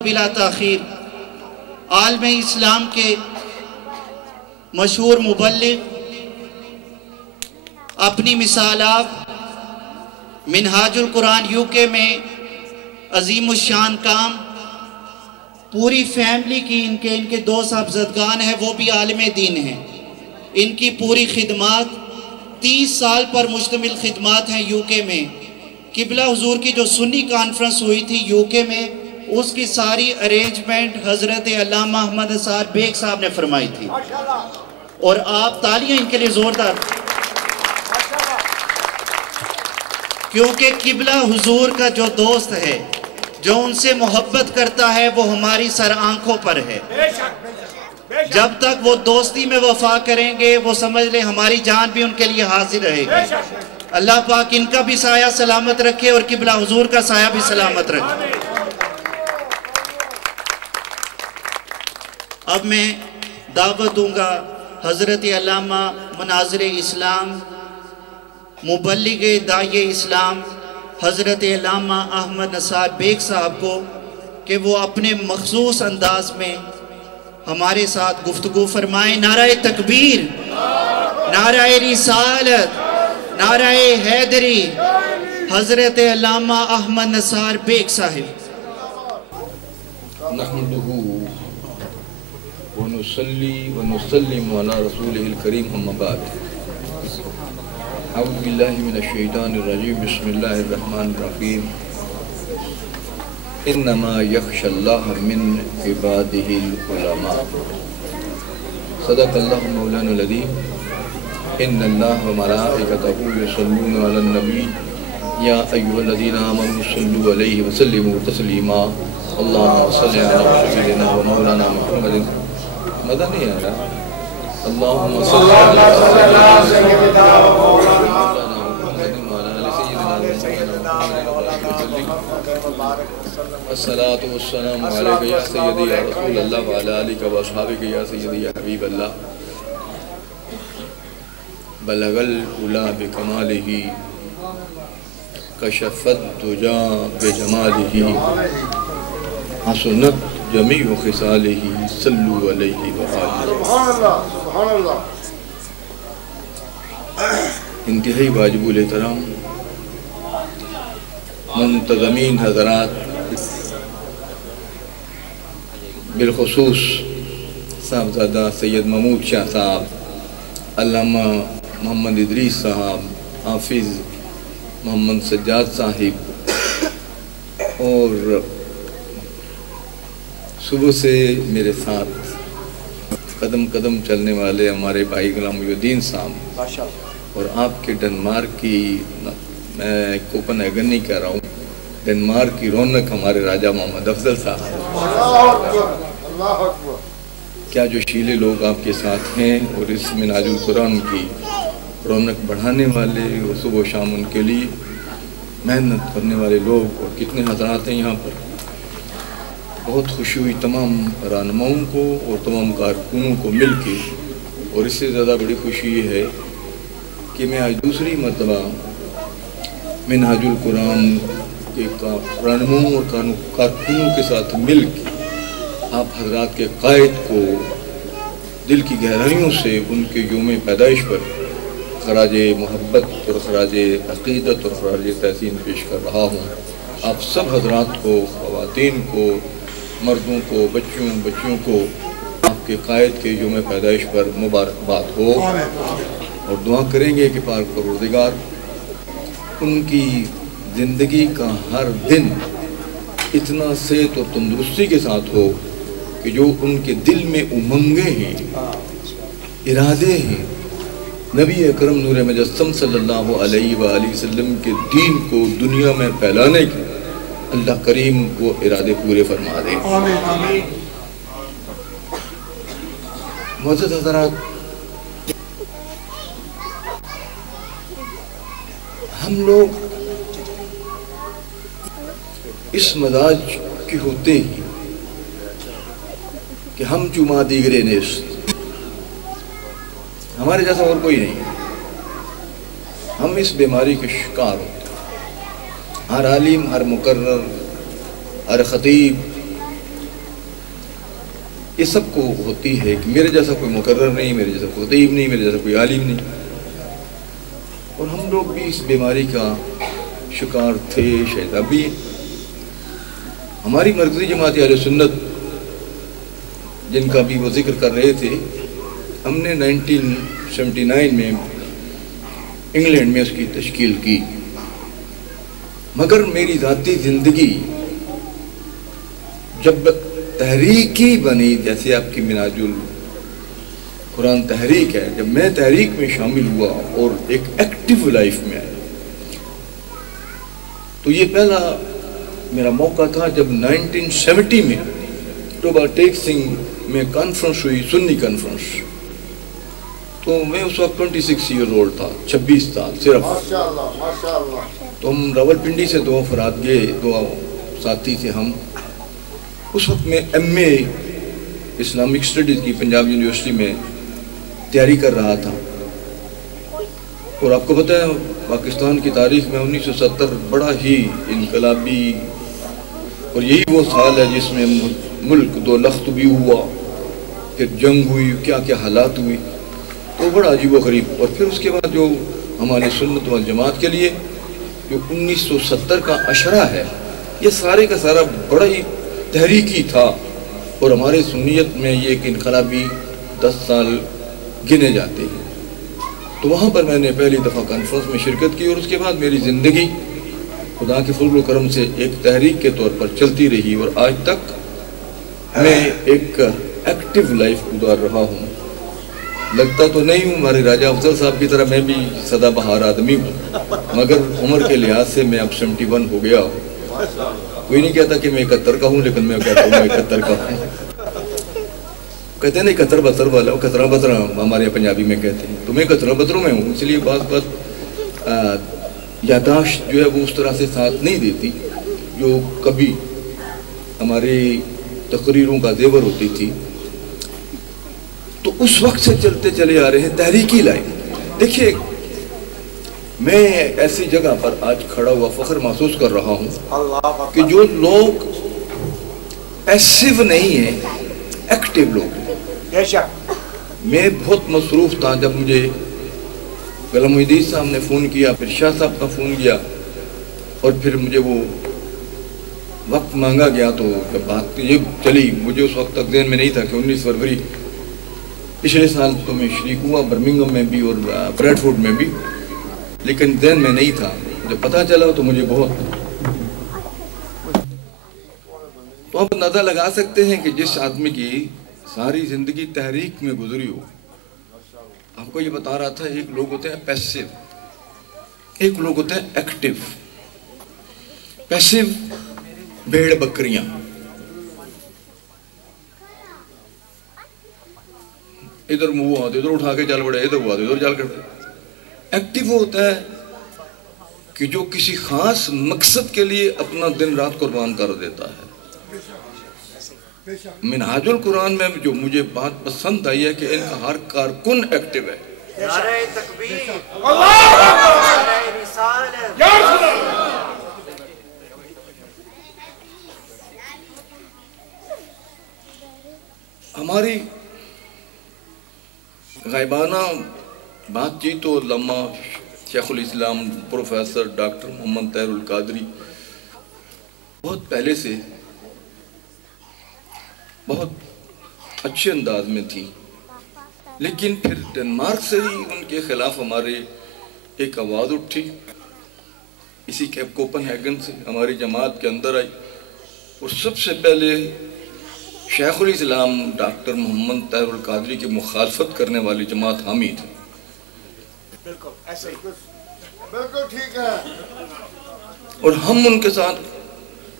بلا تاخیر عالم اسلام کے مشہور مبلغ اپنی مثال آپ منہاج القرآن UK میں عظیم الشان کام پوری فیملی کی ان کے دو صاحبزادگان ہیں، وہ بھی عالم دین ہیں۔ ان کی پوری خدمات 30 سال پر مشتمل خدمات ہیں UK میں۔ قبلہ حضور کی جو سنی کانفرنس ہوئی تھی UK میں، اس کی ساری ارینجمنٹ حضرت علامہ احمد نثار بیگ صاحب نے فرمائی تھی، اور آپ تالیاں ان کے لیے زوردار، کیونکہ قبلہ حضور کا جو دوست ہے، جو ان سے محبت کرتا ہے، وہ ہماری سر آنکھوں پر ہے۔ جب تک وہ دوستی میں وفا کریں گے، وہ سمجھ لیں ہماری جان بھی ان کے لیے حاضر رہے گی۔ اللہ پاک ان کا بھی سایہ سلامت رکھے اور قبلہ حضور کا سایہ بھی سلامت رکھے۔ اب میں دعوت دوں گا حضرت علامہ مناظر اسلام، مبلغ داعی اسلام حضرت علامہ احمد نثار بیگ صاحب کو، کہ وہ اپنے مخصوص انداز میں ہمارے ساتھ گفتگو فرمائیں۔ نعرہ تکبیر، نعرہ رسالت، نعرہ حیدری، حضرت علامہ احمد نثار بیگ صاحب۔ نحمدہ ونصلی ونسلم علی رسولہ الکریم، اما بعد۔ اعوذ باللہ من الشیطان الرجیم، بسم اللہ الرحمن الرحیم۔ انما یخشی اللہ من عبادہ العلماء۔ صدق اللہ مولانا العظیم۔ ان اللہ وملائکتہ یصلون علی النبی یا ایھا الذین آمنوا صلوا علیہ وسلموا تسلیما۔ اللہم صل علی سیدنا و مولانا محمد۔ مزہ نہیں آ رہا؟ اللہم صل علی سیدنا و مولانا محمد وعلی سیدنا الصلاة والسلام علیکہ یا سیدی یا رسول اللہ وعلی آلہ و اصحابہ یا سیدی یا حبیب اللہ۔ بلغ العلا بکمالہ، کشف الدجا بجمالہ، حسنت جمیع خصالہ، صلو علیہ وآلہ۔ سبحان اللہ۔ انتہائی واجب الاحترام منتظمین حضرات، بالخصوص صاحبزادہ سید محمود شاہ صاحب، علامہ محمد ادریس صاحب، حافظ محمد سجاد صاحب، اور صبح سے میرے ساتھ قدم قدم چلنے والے ہمارے بھائی غلام محی الدین صاحب، اور آپ کے ڈنمارک کی، میں کوپن ہیگن نہیں کہہ رہا ہوں، ڈنمارک کی رونق ہمارے راجہ محمد افضل صاحب۔ کیا جو شیلے لوگ آپ کے ساتھ ہیں، اور اس منہاج القرآن کی رونق بڑھانے والے، اور صبح و شام ان کے لیے محنت کرنے والے لوگ، اور کتنے حضرات ہیں یہاں پر۔ بہت خوشی ہوئی تمام رہنماؤں کو اور تمام کارکنوں کو مل کے، اور اس سے زیادہ بڑی خوشی یہ ہے کہ میں آج دوسری مرتبہ منہاج القرآن کے رہنماؤں اور کارکنوں کے ساتھ مل کے آپ حضرات کے قائد کو دل کی گہرائیوں سے ان کے یوم پیدائش پر خراج محبت اور خراج عقیدت اور خراج تحسین پیش کر رہا ہوں۔ آپ سب حضرات کو، خواتین کو، مردوں کو، بچیوں کو آپ کے قائد کے یوم پیدائش پر مبارکباد ہو، اور دعا کریں گے کہ پاک پروردگار ان کی زندگی کا ہر دن اتنا صحت اور تندرستی کے ساتھ ہو کہ جو ان کے دل میں امنگیں ہیں، ارادے ہیں، نبی اکرم نور مجسم صلی اللہ علیہ وآلہ وسلم کے دین کو دنیا میں پھیلانے کے، اللہ کریم وہ ارادے پورے فرما دے۔ معزز حضرات، ہم لوگ اس مزاج کے ہوتے ہی کہ ہم چما دیگرے نیست، ہمارے جیسا اور کوئی نہیں، ہم اس بیماری کے شکار ہوتے ہیں۔ ہر عالم، ہر مقرر، ہر خطیب، یہ سب کو ہوتی ہے کہ میرے جیسا کوئی مقرر نہیں، میرے جیسا کوئی خطیب نہیں، میرے جیسا کوئی عالم نہیں، اور ہم لوگ بھی اس بیماری کا شکار تھے، شاید اب بھی۔ ہماری مرکزی جماعت اہل سنت جن کا بھی وہ ذکر کر رہے تھے، ہم نے 1979 میں انگلینڈ میں اس کی تشکیل کی، مگر میری ذاتی زندگی جب تحریکی بنی، جیسے آپ کی منہاج القرآن تحریک ہے، جب میں تحریک میں شامل ہوا اور ایک ایکٹیو لائف میں آیا، تو یہ پہلا میرا موقع تھا جب 1970 میں ٹوبا ٹیک سنگھ میں کانفرنس ہوئی، سنی کانفرنس۔ تو میں اس وقت 26 ایئر اولڈ تھا، 26 سال صرف۔ تو ہم راول پنڈی سے 2 افراد گئے، 2 ساتھی تھے ہم۔ اس وقت میں ایم اے اسلامک اسٹڈیز کی پنجاب یونیورسٹی میں تیاری کر رہا تھا، اور آپ کو پتہ ہے پاکستان کی تاریخ میں 1970 بڑا ہی انقلابی، اور یہی وہ سال ہے جس میں ملک 2 لخت بھی ہوا، پھر جنگ ہوئی، کیا کیا حالات ہوئی، تو بڑا عجیب و غریب۔ اور پھر اس کے بعد جو ہمارے سنت والجماعت کے لیے جو 1970 کا عشرہ ہے، یہ سارے کا سارا بڑا ہی تحریکی تھا، اور ہمارے سنیت میں یہ ایک انقلابی 10 سال گنے جاتے ہیں۔ تو وہاں پر میں نے پہلی دفعہ کانفرنس میں شرکت کی، اور اس کے بعد میری زندگی خدا کے فضل و کرم سے ایک تحریک کے طور پر چلتی رہی، اور آج تک میں ایک ایکٹیو لائف گزار رہا ہوں۔ لگتا تو نہیں ہوں ہمارے راجہ افضل صاحب کی طرح میں بھی سدا بہار آدمی ہوں، مگر عمر کے لحاظ سے میں اب 71 ہو گیا ہوں۔ کوئی نہیں کہتا کہ میں 71 کا ہوں، لیکن میں کہتا ہوں میں 71 کا ہوں۔ کہتے ہیں نہیں کتر بتر والا، وہ کترا بترا ہمارے یہاں پنجابی میں کہتے ہیں، تو میں کترا بتروں میں ہوں، اس لیے بعض یاداشت جو ہے وہ اس طرح سے ساتھ نہیں دیتی جو کبھی ہماری تقریروں کا زیور ہوتی تھی۔ تو اس وقت سے چلتے چلے آ رہے ہیں تحریکی لائف۔ دیکھیے میں ایسی جگہ پر آج کھڑا ہوا فخر محسوس کر رہا ہوں کہ جو لوگ پیسیو نہیں ہیں، ایکٹیو لوگ ہیں۔ میں بہت مصروف تھا جب مجھے غلام محی صاحب نے فون کیا، پھر شاہ صاحب کا فون کیا، اور پھر مجھے وہ وقت مانگا گیا، تو جب بات یہ چلی، مجھے اس وقت تک ذہن میں نہیں تھا کہ 19 فروری پچھلے سال تو میں شریک ہوا برمنگھم میں بھی اور بریڈ فورڈ میں بھی، لیکن ذہن میں نہیں تھا۔ جب پتہ چلا تو مجھے بہت، تو آپ اندازہ لگا سکتے ہیں کہ جس آدمی کی ساری زندگی تحریک میں گزری ہو۔ آپ کو یہ بتا رہا تھا، ایک لوگ ہوتے ہیں پیسیو، ایک لوگ ہوتے ہیں ایکٹیو۔ پیسیو بھیڑ بکریاں، ادھر منہ آتے ادھر اٹھا کے چل پڑے، ادھر ہوا ادھر چل پڑے۔ ایکٹیو ہوتا ہے کہ جو کسی خاص مقصد کے لیے اپنا دن رات قربان کر دیتا ہے۔ منہاج القرآن میں جو مجھے بات پسند آئی ہے کہ ان کا ہر کارکن ایکٹیو ہے۔ نعرہ تکبیر، نعرہ رسالت۔ ہماری غائبانہ بات چیت تو علامہ شیخ الاسلام پروفیسر ڈاکٹر محمد طاہر القادری بہت پہلے سے بہت اچھے انداز میں تھی، لیکن پھر ڈنمارک سے ہی ان کے خلاف ہمارے ایک آواز اٹھی، اسی کیپ کوپن ہیگن سے ہماری جماعت کے اندر آئی، اور سب سے پہلے شیخ الاسلام ڈاکٹر محمد طاہر القادری کی مخالفت کرنے والی جماعت ہم ہی تھی۔ بالکل ٹھیک ہے۔ اور ہم ان کے ساتھ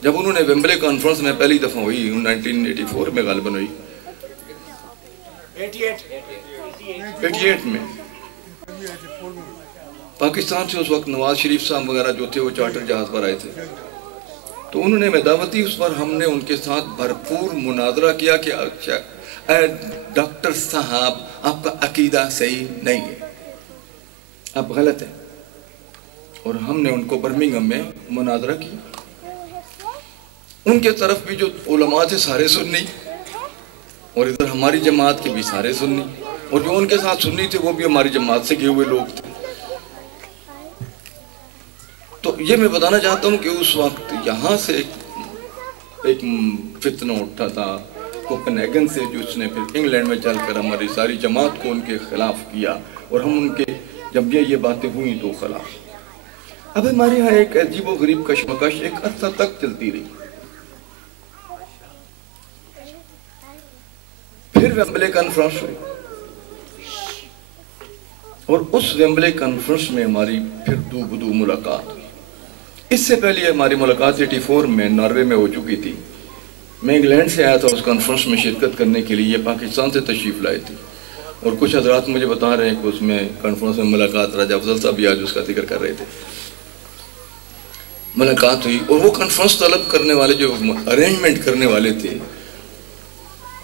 جب انہوں نے ویمبلے کانفرنس میں پہلی دفعہ ہوئی 1984 میں غالباً ہوئی، 88 میں، پاکستان سے اس وقت نواز شریف صاحب وغیرہ جو تھے وہ چارٹر جہاز پر آئے تھے، تو انہوں نے میں دعوت دی، اس پر ہم نے ان کے ساتھ بھرپور مناظرہ کیا کہ اے ڈاکٹر صاحب آپ کا عقیدہ صحیح نہیں ہے، آپ غلط ہیں، اور ہم نے ان کو برمنگھم میں مناظرہ کی۔ ان کے طرف بھی جو علماء تھے سارے سنی، اور ادھر ہماری جماعت کے بھی سارے سنی، اور جو ان کے ساتھ سنی تھے وہ بھی ہماری جماعت سے گئے ہوئے لوگ تھے۔ تو یہ میں بتانا چاہتا ہوں کہ اس وقت یہاں سے ایک فتنہ اٹھا تھا کوپن ہیگن سے، جو اس نے پھر انگلینڈ میں چل کر ہماری ساری جماعت کو ان کے خلاف کیا، اور ہم ان کے جب یہ باتیں ہوئیں تو خلاف۔ اب ہمارے ہاں ایک عجیب و غریب کشمکش ایک عرصہ تک چلتی رہی۔ پھر ویمبلے کانفرنس ہوئی، اور اس ویمبلے کانفرنس میں ہماری پھر دو بدو ملاقات ہوئی۔ اس سے پہلے ہماری ملاقات 84 میں ناروے میں ہو چکی تھی۔ میں انگلینڈ سے آیا تھا اس کانفرنس میں شرکت کرنے کے لیے، یہ پاکستان سے تشریف لائے تھے، اور کچھ حضرات مجھے بتا رہے ہیں کہ اس میں کانفرنس میں ملاقات راجہ افضل صاحب بھی آج اس کا ذکر کر رہے تھے، ملاقات ہوئی۔ اور وہ کانفرنس طلب کرنے والے، جو ارینجمنٹ کرنے والے تھے،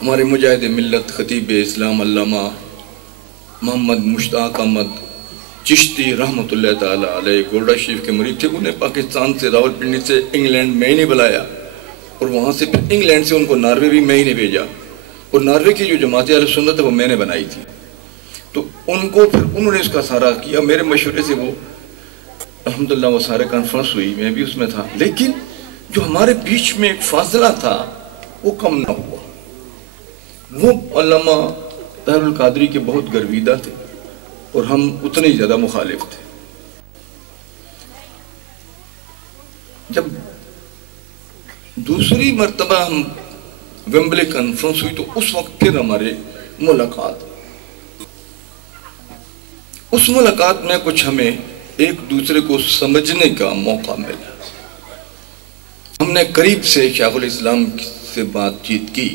ہمارے مجاہد ملت خطیب اسلام علامہ محمد مشتاق احمد چشتی رحمۃ اللہ تعالیٰ علیہ گولڈا شریف کے مرید تھے۔ انہیں پاکستان سے راول پنڈی سے انگلینڈ میں ہی نہیں بلایا، اور وہاں سے پھر انگلینڈ سے ان کو ناروے بھی میں ہی نہیں بھیجا، اور ناروے کی جو جماعت اہل سنت ہے وہ میں نے بنائی تھی۔ تو ان کو پھر انہوں نے اس کا سارا کیا، میرے مشورے سے وہ الحمدللہ وہ سارے کانفرنس ہوئی، میں بھی اس میں تھا۔ لیکن جو ہمارے بیچ میں ایک فاصلہ تھا وہ کم نہ ہوا۔ وہ علامہ طاہر القادری کے بہت گرویدہ تھے، اور ہم اتنے ہی زیادہ مخالف تھے۔ جب دوسری مرتبہ ہم ویمبلے کانفرنس ہوئی تو اس وقت پھر ہمارے ملاقات، اس ملاقات میں کچھ ہمیں ایک دوسرے کو سمجھنے کا موقع ملا۔ ہم نے قریب سے شیخ الاسلام سے بات چیت کی،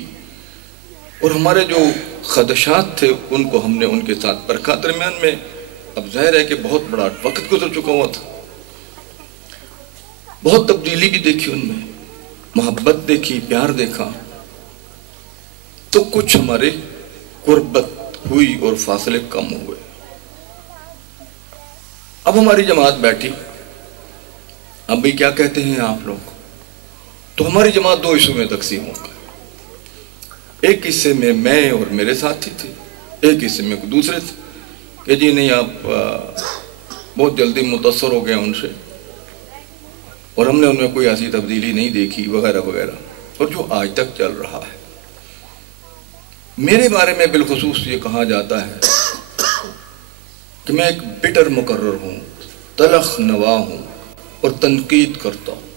اور ہمارے جو خدشات تھے ان کو ہم نے ان کے ساتھ پرکھا۔ درمیان میں اب ظاہر ہے کہ بہت بڑا وقت گزر چکا ہوا تھا، بہت تبدیلی بھی دیکھی ان میں، محبت دیکھی، پیار دیکھا، تو کچھ ہمارے قربت ہوئی اور فاصلے کم ہوئے۔ اب ہماری جماعت بیٹھی، اب بھی کیا کہتے ہیں آپ لوگ؟ تو ہماری جماعت دو حصوں میں تقسیم ہو گئی۔ ایک حصے میں میں اور میرے ساتھی تھے، ایک حصے میں دوسرے تھے کہ جی نہیں آپ بہت جلدی متاثر ہو گئے ان سے، اور ہم نے ان میں کوئی ایسی تبدیلی نہیں دیکھی وغیرہ وغیرہ، اور جو آج تک چل رہا ہے۔ میرے بارے میں بالخصوص یہ کہا جاتا ہے کہ میں ایک بٹر مقرر ہوں، تلخ نوا ہوں، اور تنقید کرتا ہوں،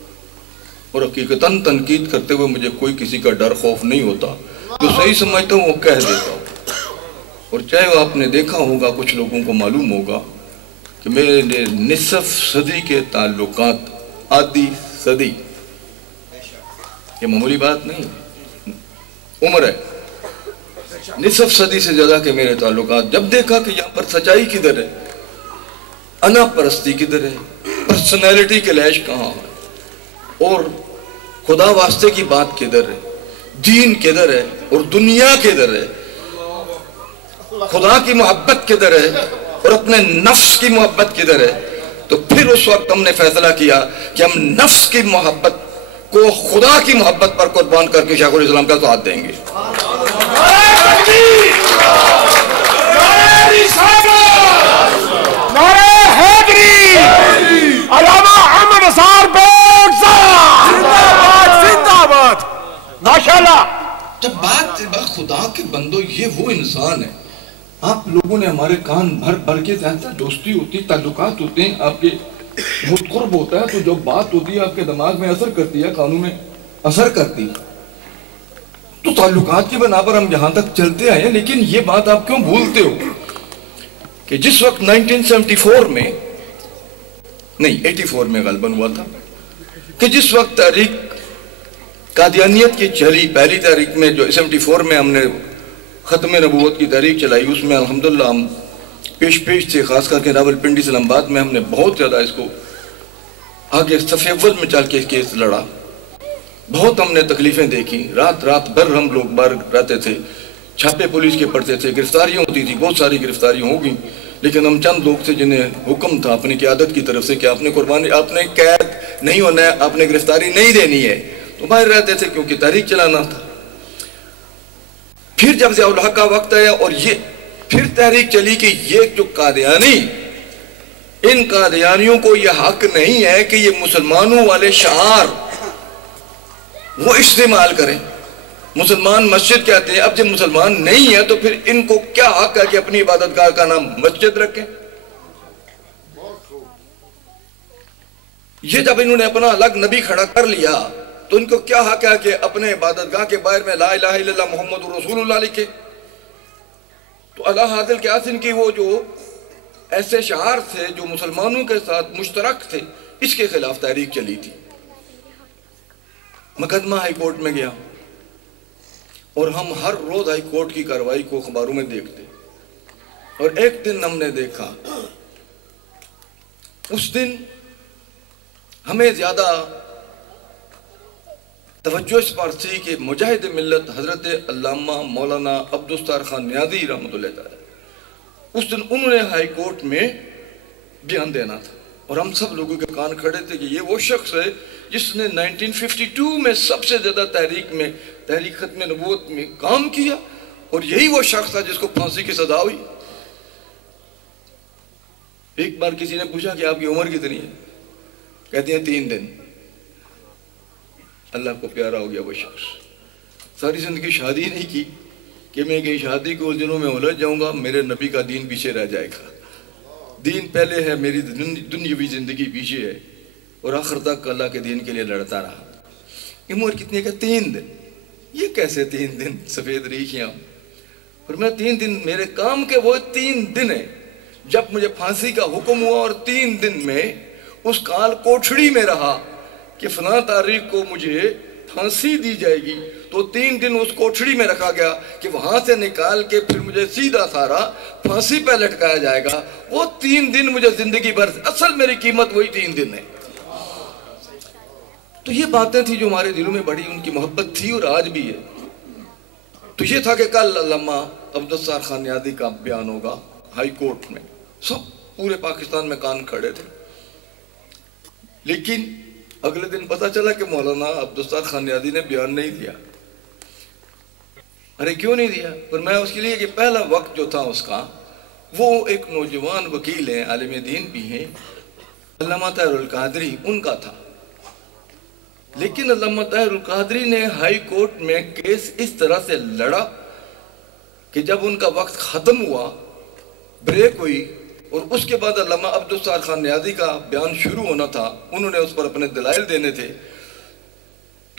اور حقیقتاً تنقید کرتے ہوئے مجھے کوئی کسی کا ڈر خوف نہیں ہوتا، جو صحیح سمجھتا ہوں وہ کہہ دیتا ہوں۔ اور چاہے وہ آپ نے دیکھا ہوگا، کچھ لوگوں کو معلوم ہوگا کہ میرے نصف صدی کے تعلقات، آدھی صدی، یہ معمولی بات نہیں، عمر ہے، نصف صدی سے زیادہ کے میرے تعلقات۔ جب دیکھا کہ یہاں پر سچائی کدھر ہے، انا پرستی کدھر ہے، پرسنالٹی کے لیش کہاں ہے، اور خدا واسطے کی بات کدھر ہے، دین کدھر ہے اور دنیا کدھر ہے، خدا کی محبت کدھر ہے اور اپنے نفس کی محبت کدھر ہے، تو پھر اس وقت ہم نے فیصلہ کیا کہ ہم نفس کی محبت کو خدا کی محبت پر قربان کر کے شیخ الاسلام کا ساتھ دیں گے۔ جب بات خدا کے بندو، یہ وہ انسان ہے، آپ لوگوں نے ہمارے کان بھر بھر کے دوستی ہوتی، تعلقات ہوتے ہیں، آپ کے بہت قرب ہوتا ہے، تو جو بات ہوتی ہے آپ کے دماغ میں اثر کرتی ہے، کانوں میں اثر کرتی ہے، تو تعلقات کی بنا پر ہم یہاں تک چلتے آئے ہیں۔ لیکن یہ بات آپ کیوں بھولتے ہو کہ جس وقت 1974 میں نہیں 84 میں غالباً ہوا تھا کہ جس وقت تحریک قادیانیت کی چلی، پہلی تحریک میں جو 74 میں ہم نے ختم نبوت کی تحریک چلائی، اس میں الحمدللہ ہم پیش تھے، خاص کر کے راول پنڈی اسلام آباد میں ہم نے بہت زیادہ اس کو آگے صف اول میں چل کے کیس لڑا، بہت ہم نے تکلیفیں دیکھی، رات بھر ہم لوگ باہر رہتے تھے، چھاپے پولیس کے پڑتے تھے، گرفتاریاں ہوتی تھی، بہت ساری گرفتاریاں ہو گئیں، لیکن ہم چند لوگ تھے جنہیں حکم تھا اپنی قیادت کی طرف سے کہ آپ نے قربانی، آپ نے قید نہیں ہونا ہے، آپ نے گرفتاری نہیں دینی ہے، تو باہر رہتے تھے کیونکہ تحریک چلانا تھا۔ پھر جب ضیاء الحق کا وقت آیا اور یہ پھر تحریک چلی کہ یہ جو قادیانی، ان قادیانیوں کو یہ حق نہیں ہے کہ یہ مسلمانوں والے شعار وہ استعمال کریں. مسلمان مسجد کہتے ہیں، اب جب مسلمان نہیں ہے تو پھر ان کو کیا حق ہے کہ اپنی عبادت گاہ کا نام مسجد رکھیں؟ یہ جب انہوں نے اپنا الگ نبی کھڑا کر لیا تو ان کو کیا حق ہے کہ اپنے عبادت گاہ کے باہر میں لا الہ الا اللہ محمد رسول اللہ لکھے؟ تو اللہ حاضر کے ان کی وہ جو ایسے شعار تھے جو مسلمانوں کے ساتھ مشترک تھے، اس کے خلاف تحریک چلی تھی. مقدمہ ہائی کورٹ میں گیا اور ہم ہر روز ہائی کورٹ کی کارروائی کو اخباروں میں دیکھتے، اور ایک دن ہم نے دیکھا، اس دن ہمیں زیادہ توجہ اس پر تھی کہ مجاہد ملت حضرت علامہ مولانا عبدالستار خان نیازی رحمۃ اللہ تعالی، اس دن انہوں نے ہائی کورٹ میں بیان دینا تھا، اور ہم سب لوگوں کے کان کھڑے تھے کہ یہ وہ شخص ہے جس نے 1952 میں سب سے زیادہ تحریک ختم نبوت میں کام کیا، اور یہی وہ شخص تھا جس کو پھانسی کی سزا ہوئی. ایک بار کسی نے پوچھا کہ آپ کی عمر کتنی ہے؟ کہتے ہیں 3 دن. اللہ کو پیارا ہو گیا وہ شخص. ساری زندگی شادی نہیں کی کہ میں کہیں شادی کو دنوں میں الجھ جاؤں گا، میرے نبی کا دین پیچھے رہ جائے گا. دین پہلے ہے، میری دنیاوی زندگی پیچھے ہے، اور آخر تک اللہ کے دین کے لیے لڑتا رہا. عمر کتنے کا؟ 3 دن. یہ کیسے 3 دن؟ سفید ریخیاں. اور میں 3 دن میرے کام کے وہ 3 دن ہیں جب مجھے پھانسی کا حکم ہوا، اور 3 دن میں اس کال کوٹھڑی میں رہا کہ فلاں تاریخ کو مجھے پھانسی دی جائے گی، تو 3 دن اس کوٹھڑی میں رکھا گیا کہ وہاں سے نکال کے پھر مجھے سیدھا سارا پھانسی پہ لٹکایا جائے گا. وہ 3 دن مجھے زندگی بھر، اصل میری قیمت وہی 3 دن ہے. تو یہ باتیں تھی جو ہمارے دلوں میں بڑی ان کی محبت تھی، اور آج بھی ہے. تو یہ تھا کہ کل علامہ عبدالستار خان نیازی کا بیان ہوگا ہائی کورٹ میں. سب پورے پاکستان میں کان کھڑے تھے. لیکن اگلے دن پتا چلا کہ مولانا عبدالستار خان نیازی نے بیان نہیں دیا. ارے کیوں نہیں دیا؟ پر میں اس کے لیے کہ پہلا وقت جو تھا اس کا، وہ ایک نوجوان وکیل ہیں، عالم دین بھی ہیں، علامہ طاہر القادری، ان کا تھا. لیکن علامہ طاہر القادری نے ہائی کورٹ میں کیس اس طرح سے لڑا کہ جب ان کا وقت ختم ہوا، بریک ہوئی، اور اس کے بعد علامہ عبدالستار خان نیازی کا بیان شروع ہونا تھا، انہوں نے اس پر اپنے دلائل دینے تھے،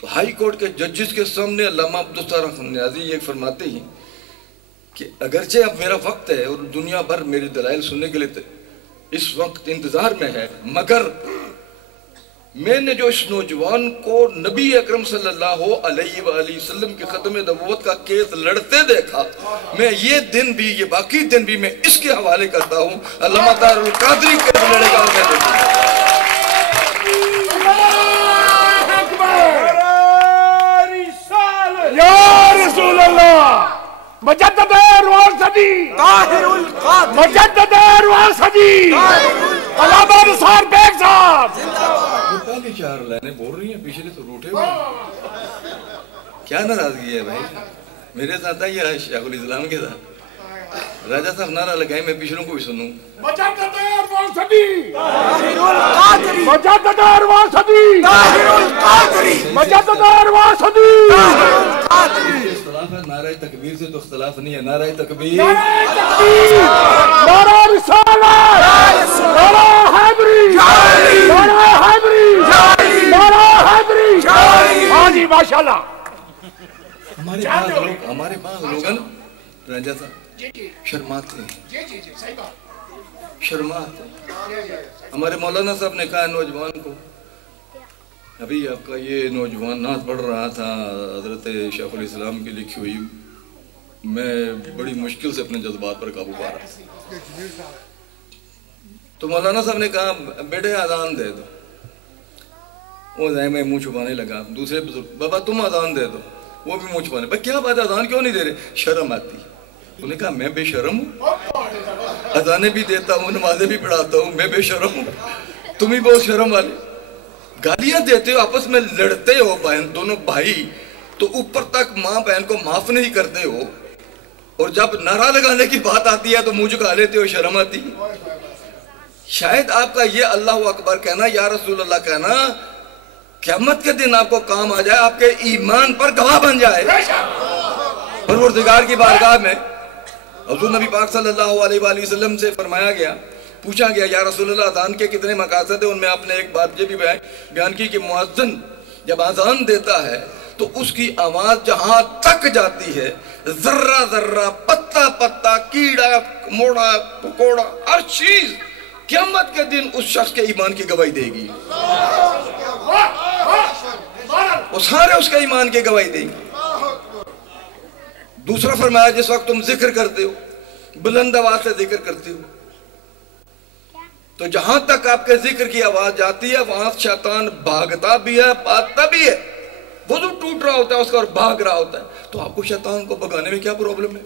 تو ہائی کورٹ کے ججز کے سامنے علامہ عبدالستار خان نیازی یہ فرماتے ہیں کہ اگرچہ اب میرا وقت ہے اور دنیا بھر میری دلائل سننے کے لیے اس وقت انتظار میں ہے، مگر میں نے جو اس نوجوان کو نبی اکرم صلی اللہ علیہ وآلہ وسلم کے ختم نبوت کا کیس لڑتے دیکھا، میں یہ دن بھی، یہ باقی دن بھی میں اس کے حوالے کرتا ہوں. علامہ طاہر القادری کیس لڑے گا. یا رسول اللہ، مجدد روان صدی، مجدد روان صدی، علامہ نثار بیگ صاحب. پہلی 4 لائنیں بول رہی ہیں، پچھلے تو روٹے ہوئے. کیا ناراضگی ہے بھائی؟ میرے ساتھ ہے یا شیخ الاسلام کے ساتھ؟ راجہ صاحب نعرہ لگائیں، میں پچھلوں کو بھی سنوں. مجدد روان صدی، مجدد روان صدی، مجدد روان صدی. اختلاف ہے، نعرہ تکبیر سے تو اختلاف نہیں ہے. نعرہ تکبیر، نعرہ رسالت، نعرہ حیدری، نعرہ حیدری، نعرہ حیدری. ہاں جی ماشاءاللہ. ہمارے پاس لوگ ہیں نا راجہ صاحب، شرماتے ہیں، شرماتے ہیں. ہمارے مولانا صاحب نے کہا نوجوان کو، ابھی آپ کا یہ نوجوان نعت پڑھ رہا تھا حضرت شیخ الاسلام کی لکھی ہوئی، میں بڑی مشکل سے اپنے جذبات پر قابو پا رہا. تو مولانا صاحب نے کہا بیٹے اذان دے دو. وہ میں منہ چھپانے لگا. دوسرے بزرگ، بابا تم اذان دے دو. وہ بھی منہ چھپانے. بھائی کیا بات ہے، اذان کیوں نہیں دے رہے؟ شرم آتی. انہوں نے کہا میں بے شرم ہوں، اذانیں بھی دیتا ہوں، نمازیں بھی پڑھاتا ہوں، میں بے شرم ہوں؟ تم ہی بہت شرم والے. گالیاں دیتے ہو، آپس میں لڑتے ہو بہن، دونوں بھائی، تو اوپر تک ماں بہن کو معاف نہیں کرتے ہو. اور جب نعرہ لگانے کی بات آتی ہے تو منہ جھکا لیتے ہو، شرم آتی ہے۔ شاید آپ کا یہ اللہ اکبر کہنا، یا رسول اللہ کہنا قیامت کے دن آپ کو کام آ جائے، آپ کے ایمان پر گواہ بن جائے۔ پروردگار کی بارگاہ میں حضور نبی پاک صلی اللہ علیہ وآلہ وسلم سے فرمایا گیا، پوچھا گیا یا رسول اللہ اذان کے کتنے مقاصد ہیں؟ ان میں آپ نے ایک بات یہ بھی بیان کی کہ مؤذن جب اذان دیتا ہے تو اس کی آواز جہاں تک جاتی ہے، ذرہ ذرہ، پتا پتا، کیڑا موڑا پکوڑا، ہر چیز قیامت کے دن اس شخص کے ایمان کی گواہی دے گی، وہ سارے اس کے ایمان کی گواہی دیں گے۔ دوسرا فرمایا جس وقت تم ذکر کرتے ہو، بلند آواز سے ذکر کرتے ہو، تو جہاں تک آپ کے ذکر کی آواز جاتی ہے وہاں شیطان بھاگتا بھی ہے، بھاگتا بھی ہے، وضو ٹوٹ رہا ہوتا ہے اس کا اور بھاگ رہا ہوتا ہے، تو آپ کو شیطان کو بھگانے میں کیا پرابلم ہے؟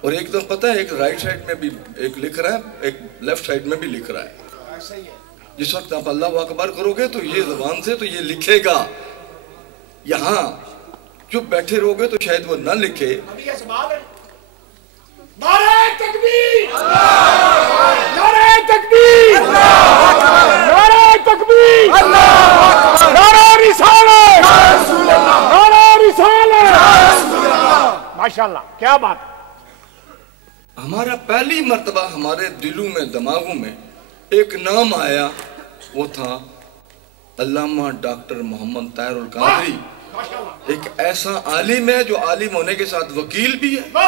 اور ایک تو پتہ ہے، ایک رائٹ سائڈ میں بھی ایک لکھ رہا ہے، ایک لیفٹ سائڈ میں بھی لکھ رہا ہے۔ جس وقت آپ اللہ اکبر کرو گے تو یہ زبان سے تو یہ لکھے گا، یہاں چپ بیٹھے رہو گے تو شاید وہ نہ لکھے۔ نعرہ تکبیر! نعرہ تکبیر! نعرہ تکبیر! نعرہ رسالت! نعرہ رسالت! ماشاءاللہ، کیا بات! ہمارا پہلی مرتبہ ہمارے دلوں میں، دماغوں میں ایک نام آیا، وہ تھا علامہ ڈاکٹر محمد طاہر القادری۔ ایک ایسا عالم ہے جو عالم ہونے کے ساتھ وکیل بھی ہے،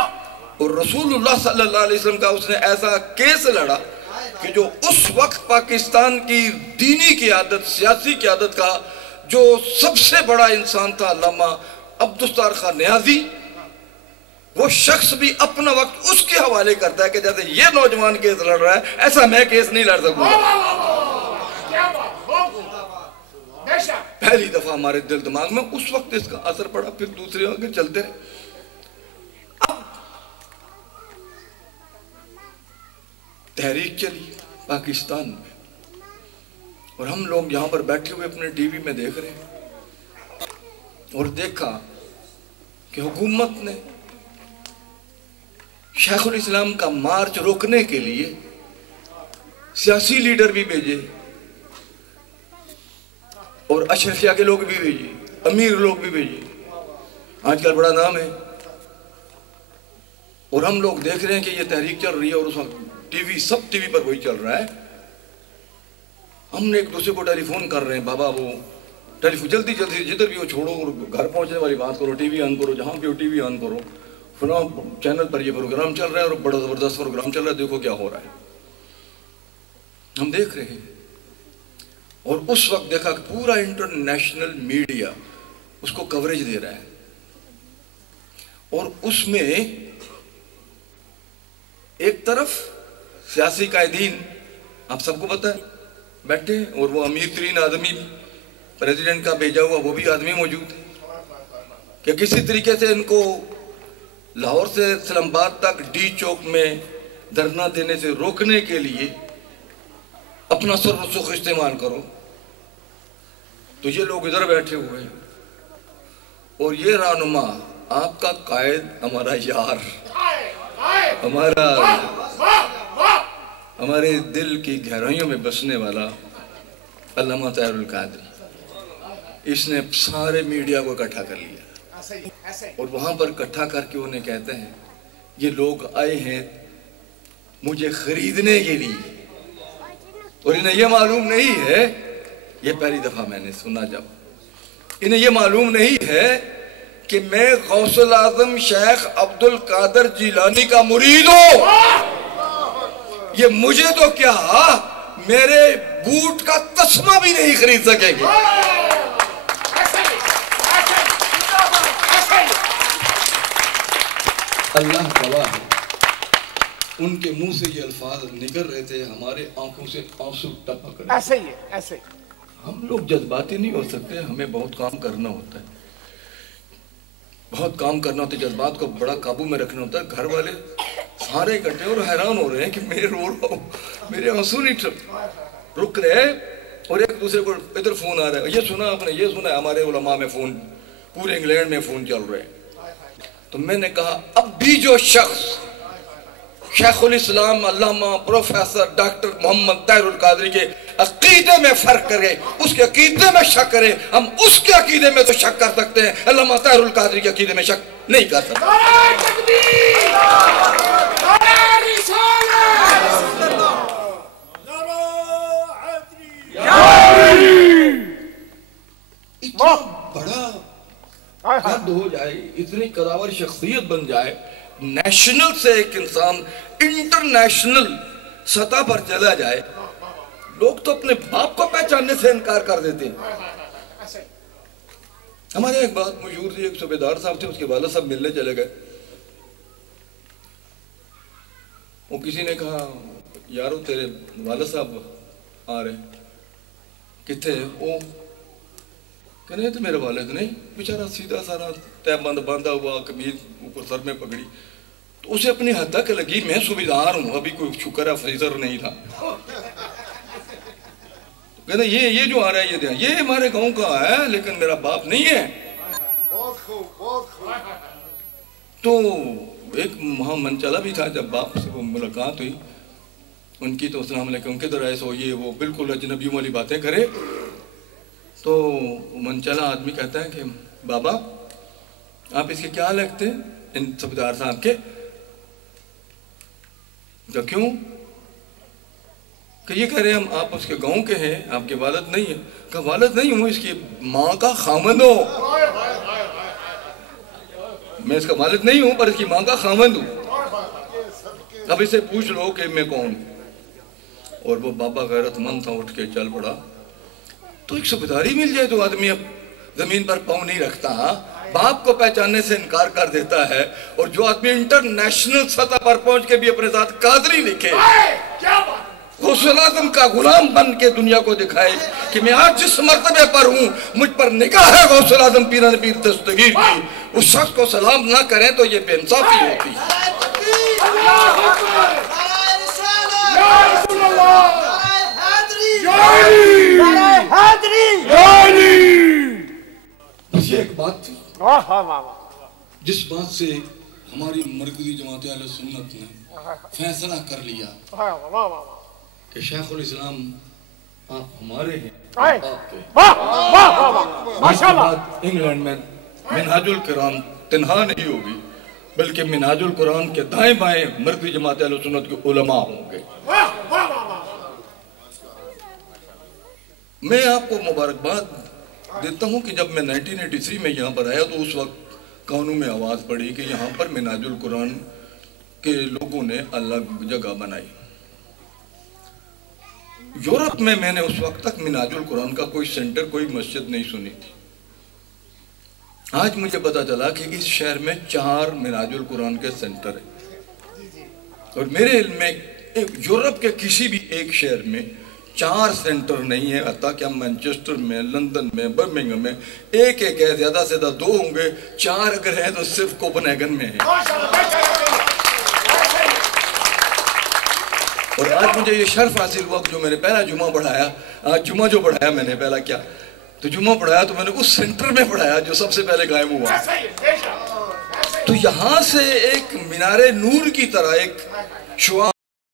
اور رسول اللہ صلی اللہ علیہ وسلم کا اس نے ایسا کیس لڑا کہ جو اس وقت پاکستان کی دینی قیادت، سیاسی قیادت کا جو سب سے بڑا انسان تھا علامہ عبدالستار خان نیازی، وہ شخص بھی اپنا وقت اس کے حوالے کرتا ہے کہ جیسے یہ نوجوان کیس لڑ رہا ہے ایسا میں کیس نہیں لڑ سکوں گا۔ پہلی دفعہ ہمارے دل دماغ میں اس وقت اس کا اثر پڑا، پھر دوسرے آگے چلتے رہے۔ تحریک چلی پاکستان میں، اور ہم لوگ یہاں پر بیٹھے ہوئے اپنے ٹی وی میں دیکھ رہے ہیں، اور دیکھا کہ حکومت نے شیخ الاسلام کا مارچ روکنے کے لیے سیاسی لیڈر بھی بھیجے اور اشرفیہ کے لوگ بھی بھیجے، امیر لوگ بھی بھیجے، آج کل بڑا نام ہے، اور ہم لوگ دیکھ رہے ہیں کہ یہ تحریک چل رہی ہے، اور اس وقت ٹی وی، سب ٹی وی پر وہی چل رہا ہے۔ ہم نے ایک دوسرے کو ٹیلی فون کر رہے ہیں، بابا وہ ٹیلی فون جلدی جلدی جدھر بھی ہو چھوڑو اور گھر پہنچنے والی بات کرو، ٹی وی آن کرو، جہاں بھی ہو ٹی وی آن کرو، فلاں چینل پر یہ پروگرام چل رہا ہے اور بڑا زبردست پروگرام چل رہا ہے، دیکھو کیا ہو رہا ہے۔ ہم دیکھ رہے ہیں، اور اس وقت دیکھا کہ پورا انٹرنیشنل میڈیا اس کو کوریج دے رہا ہے، اور اس میں ایک طرف سیاسی قائدین، آپ سب کو پتہ ہے، بیٹھے، اور وہ امیر ترین آدمی پریزیڈنٹ کا بھیجا ہوا وہ بھی آدمی موجود ہے کہ کسی طریقے سے ان کو لاہور سے اسلام آباد تک ڈی چوک میں دھرنا دینے سے روکنے کے لیے اپنا سر رسوخ استعمال کرو۔ تو یہ لوگ ادھر بیٹھے ہوئے ہیں، اور یہ رہنما، آپ کا قائد، ہمارا یار، ہمارے دل کی گہرائیوں میں بسنے والا علامہ طاہر القادری، اس نے سارے میڈیا کو اکٹھا کر لیا، اور وہاں پر اکٹھا کر کے انہیں کہتے ہیں یہ لوگ آئے ہیں مجھے خریدنے کے لیے، اور انہیں یہ معلوم نہیں ہے، یہ پہلی دفعہ میں نے سنا، جب انہیں یہ معلوم نہیں ہے کہ میں غوث الاعظم شیخ عبد القادر جیلانی کا مرید ہوں، یہ مجھے تو کیا میرے بوٹ کا تسمہ بھی نہیں خرید سکیں گے۔ اللہ گواہ ہے، ان کے منہ سے یہ الفاظ نکل رہے تھے، ہمارے آنکھوں سے آنسو ٹپک رہے۔ ایسے ہی ہے، ایسے ہی۔ ہم لوگ جذباتی نہیں ہو سکتے، ہمیں بہت کام کرنا ہوتا ہے، بہت کام کرنا ہوتا ہے، جذبات کو بڑا قابو میں رکھنا ہوتا ہے۔ گھر والے سارے اکٹھے اور حیران ہو رہے ہیں کہ میں رو رہا ہوں، میرے آنسو نہیں رک رہے، اور ایک دوسرے کو ادھر فون آ رہا ہے، یہ سنا آپ نے، یہ سنا ہے، ہمارے علماء میں فون، پورے انگلینڈ میں فون چل رہے ہیں۔ تو میں نے کہا اب بھی جو شخص شیخ الاسلام علامہ پروفیسر ڈاکٹر محمد طاہر القادری کے عقیدے میں فرق کرے، اس کے عقیدے میں شک کرے، ہم اس کے عقیدے میں تو شک کر سکتے ہیں، علامہ طاہر القادری کے عقیدے میں شک نہیں کر سکتے۔ اتنا بڑا قد ہو جائے، اتنی قداور شخصیت بن جائے، نیشنل سے ایک انسان انٹرنیشنل سطح پر چلا جائے، لوگ تو اپنے باپ کو پہچاننے سے انکار کر دیتے ہیں۔ ہمارے ایک بات مشہور تھی، ایک صوبیدار صاحب تھے، اس کے والد صاحب ملنے چلے گئے، وہ کسی نے کہا یارو تیرے والد صاحب آ رہے ہیں، کتنے وہ کہ نہیں تو میرے والد نہیں، بیچارہ سیدھا سارا تہ بند باندھا ہوا، قمیض اوپر سر میں پگڑی، تو اسے اپنی حد تک لگی میں صوبیدار ہوں، ابھی کوئی شکر ہے افسر نہیں تھا، کہتے یہ جو آ رہا ہے یہ ہمارے گاؤں کا ہے لیکن میرا باپ نہیں ہے۔ بہت خوب بہت خوب۔ تو ایک وہاں منچلا بھی تھا، جب باپ سے وہ ملاقات ہوئی ان کی، تو السلام علیکم کدھر آئے سو، یہ وہ بالکل اجنبیوں والی باتیں کرے، تو منچلا آدمی کہتا ہے کہ بابا آپ اس کے کیا لگتے ہیں ان صوبیدار صاحب کے؟ کہ کیوں؟ کہ یہ کہہ رہے ہیں ہم آپ اس کے گاؤں کے ہیں، آپ کے والد نہیں ہیں۔ کہ والد نہیں ہوں، اس کی ماں کا خامند ہوں، میں اس کا والد نہیں ہوں پر اس کی ماں کا خامند ہوں، اب اسے پوچھ لو کہ میں کون ہوں۔ اور وہ بابا غیرت مند تھا، اٹھ کے چل پڑا۔ تو ایک صوبیداری مل جائے تو آدمی اب زمین پر پاؤں نہیں رکھتا، باپ کو پہچاننے سے انکار کر دیتا ہے، اور جو آدمی انٹرنیشنل سطح پر پہنچ کے بھی اپنے ذات قادری لکھے، غوث اعظم کا غلام بن کے دنیا کو دکھائے کہ میں آج جس مرتبے پر ہوں مجھ پر نگاہ ہے غوث اعظم پیران پیر دستگیر کی، اس شخص کو سلام نہ کریں تو یہ بے انصافی ہوتی۔ بس یہ ایک بات تھی جس بات سے ہماری مرکزی جماعت اہل سنت نے فیصلہ کر لیا کہ شیخ الاسلام آپ ہمارے ہیں، آپ کے۔ انگلینڈ میں منہاج القرآن تنہا نہیں ہوگی بلکہ منہاج القرآن کے دائیں بائیں مرکزی جماعت اہل سنت کے علماء ہوں گے۔ میں آپ کو مبارکباد دیتا ہوں کہ جب میں 1983 میں یہاں پر آیا تو اس وقت کانوں میں آواز پڑی کہ یہاں پر منہاج القرآن کے لوگوں نے الگ جگہ بنائی۔ یورپ میں نے اس وقت تک منہاج القرآن کا کوئی سینٹر، کوئی مسجد نہیں سنی تھی۔ آج مجھے پتا چلا کہ اس شہر میں 4 منہاج القرآن کے سینٹر ہیں، اور میرے علم میں یورپ کے کسی بھی ایک شہر میں 4 سینٹر نہیں ہے، حتیٰ کہ ہم مانچسٹر میں، لندن میں، برمنگھم میں ایک ہے، زیادہ سے زیادہ 2 ہوں گے، 4 اگر ہیں تو صرف کوپن ہیگن میں ہیں۔ اور آج مجھے یہ شرف حاصل ہوا کہ جو میں نے پہلا جمعہ پڑھایا، آج جمعہ جو پڑھایا میں نے پہلا کیا تو جمعہ پڑھایا تو میں نے اس سینٹر میں پڑھایا جو سب سے پہلے قائم ہوا۔ تو یہاں سے ایک مینار نور کی طرح ایک شعاع